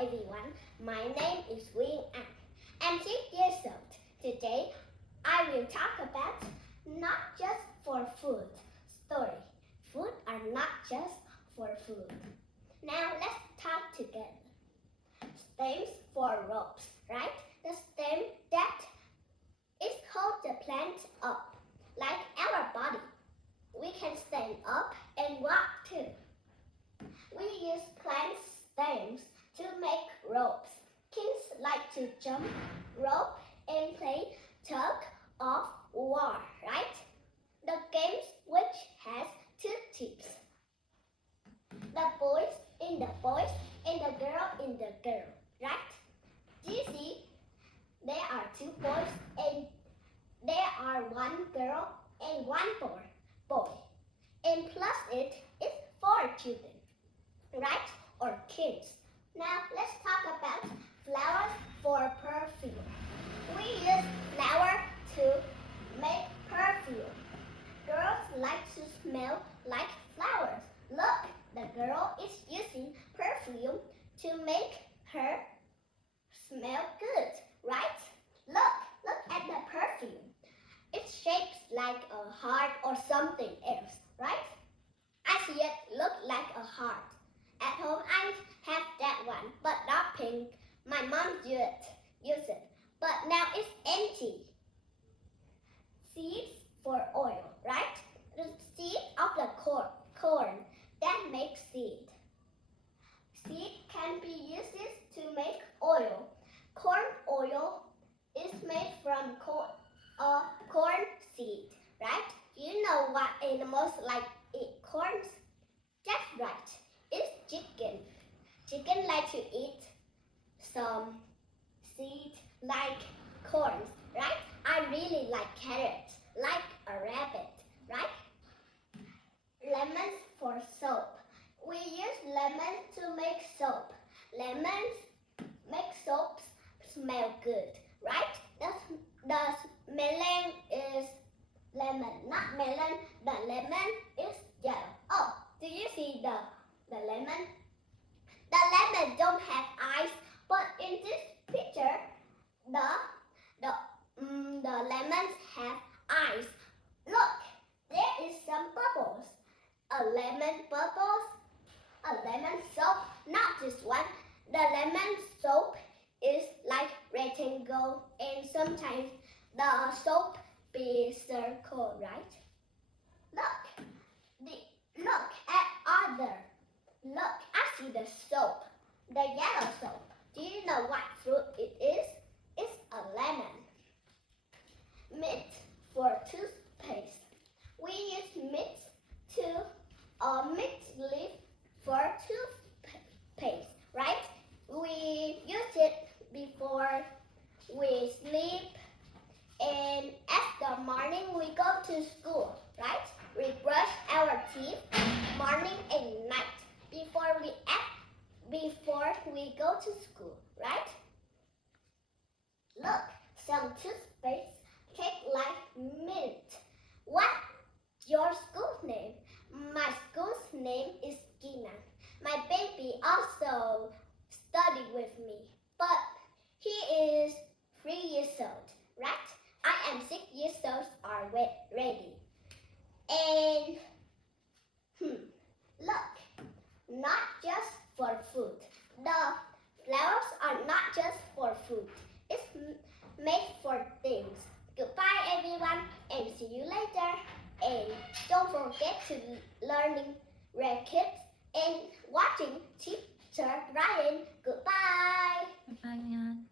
everyone, my name is Wing An. I'm 6 years old. Today, I will talk about not just for food story. Food are not just for food. Now let's talk together. Stems for ropes, right? The stem that is hold the plant up, like our body. We can stand up and walk too. We use plant stems to make ropes. Kids like to jump rope and play tug of war, right? The game which has two teams. The boys in the boys and the girl in the girl, right? Do you see? There are two boys and there are one girl and one boy. And plus it is 4 children, right? Or kids. Now let's talk about flowers for perfume. We use flower to make perfume. Girls like to smell like flowers. Look, the girl is using perfume to make her smell good, right? Look at the perfume. It's shaped like a heart or something else, right? I see it look like a heart. At home I have that one, but not pink. My mom used it, but now it's empty. Seeds for oil, right? The seed of the corn that makes seed. Seed can be used to make oil. Corn oil is made from corn seed, right? You know what animals like eat corn? That's right. It's chicken. Chicken like to eat some seed like corn, right? I really like carrots, like a rabbit, right? Lemons for soap. We use lemons to make soap. Lemons make soaps smell good, right? The melon is lemon, not melon. The lemon is yellow. Oh, do you see the lemon? The lemon don't have eyes, but in this picture, the lemons have eyes. Look, there is some bubbles. A lemon bubbles, a lemon soap, not this one. The lemon soap is like rectangle, and sometimes the soap be circle, right? Look at other. Look, I see the soap, the yellow soap. Do you know what fruit it is? It's a lemon. Mint for toothpaste. We use mint leaf for toothpaste, right? We use it before we sleep, and after morning we go to school, right? We brush our teeth morning and night before we go to school, right? Look, some toothpaste taste like mint. What's your school's name? My school's name is Gina. My baby also studied with me, but he is 3 years old, right? I am 6 years old already. And look, not just for food. The flowers are not just for food. It's made for things. Goodbye everyone, and see you later. And don't forget to learning Red Kids and watching Teacher Ryan. Goodbye. Bye, An.